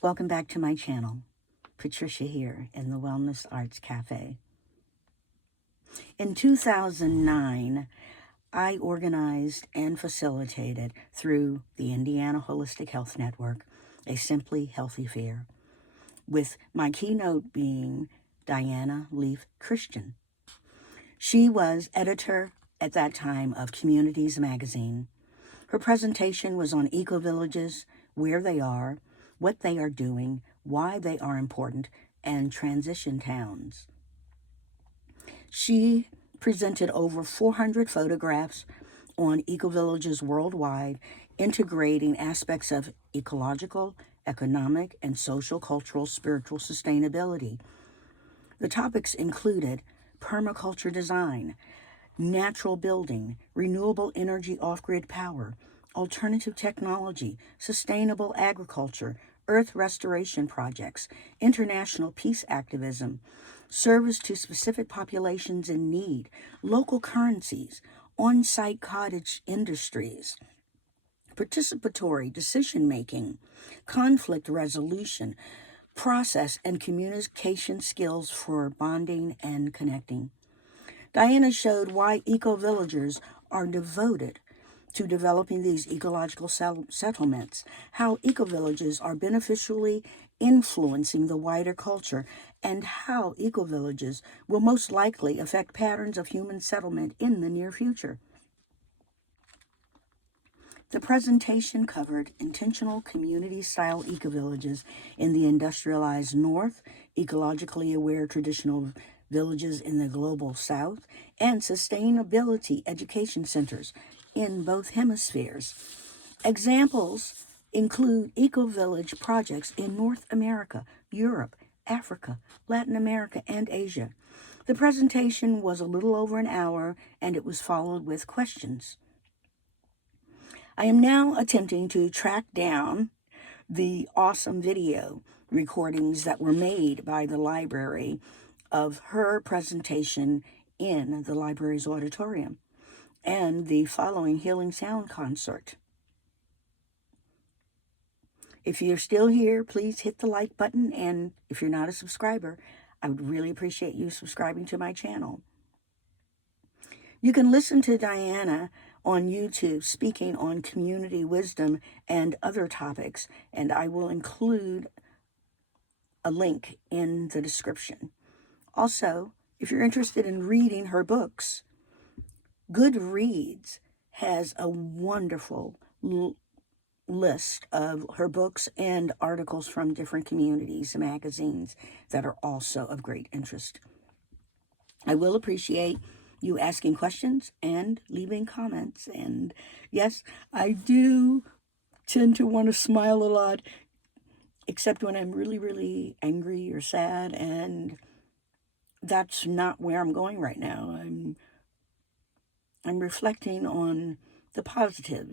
Welcome back to my channel. Patricia here in the Wellness Arts Cafe. In 2009, I organized and facilitated through the Indiana Holistic Health Network a Simply Healthy Fair, with my keynote being Diana Leafe Christian. She was editor at that time of Communities magazine. Her presentation was on eco-villages, where they are, what they are doing, why they are important, and transition towns. She presented over 400 photographs on eco-villages worldwide, integrating aspects of ecological, economic, and social, cultural, spiritual sustainability. The topics included permaculture design, natural building, renewable energy off-grid power, alternative technology, sustainable agriculture, earth restoration projects, international peace activism, service to specific populations in need, local currencies, on-site cottage industries, participatory decision-making, conflict resolution, process and communication skills for bonding and connecting. Diana showed why eco-villagers are devoted to developing these ecological settlements, how eco-villages are beneficially influencing the wider culture, and how eco-villages will most likely affect patterns of human settlement in the near future. The presentation covered intentional community-style eco-villages in the industrialized North, ecologically aware traditional villages in the global South, and sustainability education centers in both hemispheres. Examples include eco-village projects in North America, Europe, Africa, Latin America, and Asia. The presentation was a little over an hour, and it was followed with questions. I am now attempting to track down the awesome video recordings that were made by the library of her presentation in the library's auditorium and the following Healing Sound concert. If you're still here, please hit the like button, and if you're not a subscriber, I would really appreciate you subscribing to my channel. You can listen to Diana on YouTube speaking on community wisdom and other topics, and I will include a link in the description. Also, if you're interested in reading her books, Goodreads has a wonderful list of her books and articles from different communities and magazines that are also of great interest. I will appreciate you asking questions and leaving comments. And yes, I do tend to want to smile a lot, except when I'm really, really angry or sad, and that's not where I'm going right now. I'm reflecting on the positives.